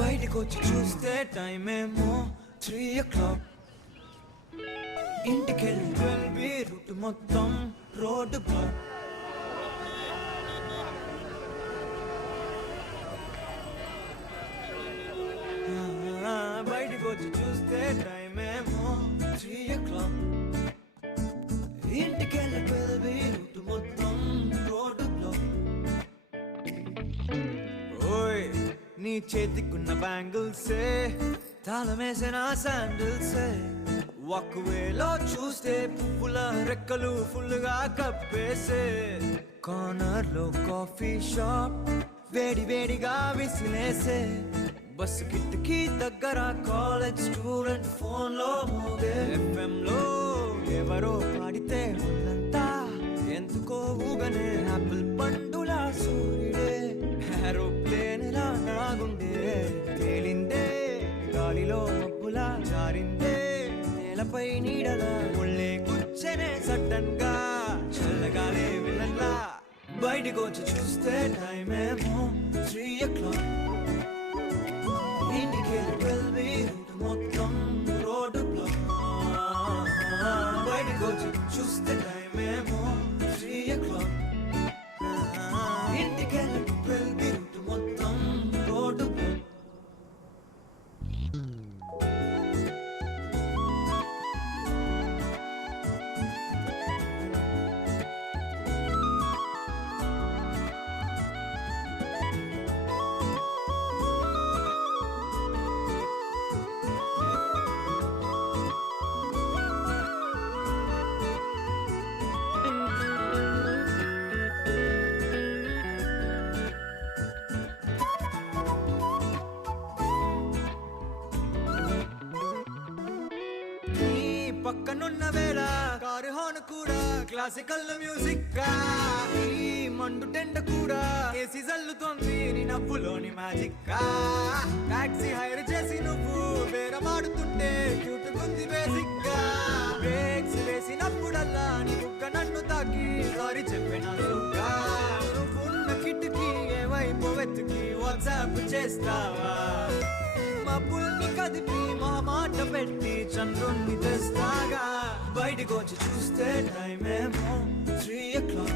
బయటకొచ్చి చూస్తే టైం ఏమో 3 o'clock. ఇంటికెళ్ళి 12 రూట్ మొత్తం రోడ్డు బ్లాక్. బయటకొచ్చి చూస్తే టైం ఏమో 3 o'clock. ఇంటికెళ్ళి 12 రూట్ మొత్తం రోడ్డు బ్లాక్. ఓయ్ నీ చేతికున్న బ్యాంగిల్సే తాళమేసే నా శాండిల్సే. ఒకవేలో చూస్తే పువ్వుల రెక్కలు ఫుల్గా కప్పేసే. కార్నర్ లో కాఫీ షాప్ వేడి వేడిగా విసిలేసే. బస్సు కిటికీ దగ్గర కాలేజ్ స్టూడెంట్ ఫోన్ లో మోగే. FM లో ఎవరో పాడితే ఉన్నంతా ఎందుకో ఊగనే. ఆపిల్ పండులా సూర్యుడే ఏరోప్లేన్ లా నాగుండే. తేలిందే గాలిలో మబ్బులా జారిందే నేలపై నీడలా. ఒళ్ళే కూర్చనే సడన్ గా చల్లగాలే విలన్లా. బయటకొచ్చి చూస్తే టైం ఏమో 3 o'clock. ఇంటికెళ్ళి 12 రూట్ మొత్తం రోడ్డు బ్లాక్. బయటకొచ్చి చూస్తే టైం ఏమో 3 o'clock. ఇంటికెళ్ళి 12 రూట్ మొత్తం రోడ్డు బ్లాక్. పక్కనున్న వేళ కారు హార్న్ కూడా క్లాసికల్ మ్యూజిక్. ఈ మండు టెండ కూడా ఏసీ జల్లుతోంది నీ నవ్వులోని మ్యాజిక్. టాక్సీ హైర్ చేసి నువ్వు బేరమాడుతుంటే క్యూట్ గుంది బేసిక్. బ్రేక్స్ వేసినప్పుడల్లా నీ బుక్క నన్ను తాకి సారీ చెప్పిన నువ్వున్న కిటికీ ఏవైపు వెతికి వాట్సాప్ చేస్తావా. మబ్బుల్ని కదిపి మా మాట పెట్టి చంద్రుణ్ణి తెస్తాగా. బయటకొచ్చి చూస్తే టైం ఏమో 3 o'clock.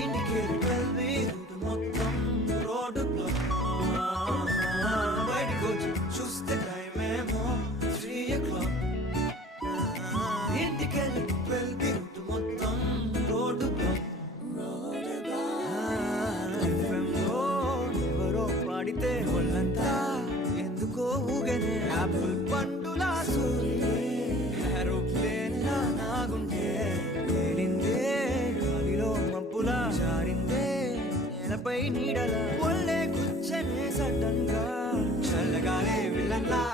ఇంటికెళ్ళి 12 రూట్ మొత్తం రోడ్డు బ్లాక్. బయటకొచ్చి చూస్తే టైం ఏమో 3 o'clock. ఇంటికెళ్ళి 12 రూట్ మొత్తం రోడ్డు బ్లాక్. FM లో ఎవరో పాడితే ఒళ్ళంతా ఎందుకో ఊగనే. ఆపిల్ పండులా సూర్యుడే ఏరోప్లేన్ లా నాగుంటే. తేలిందే గాలిలో మబ్బులా జారిందే నేలపై నీడలా. ఒళ్ళే కూర్చనే సడన్ గా చల్లగాలే విలన్లా.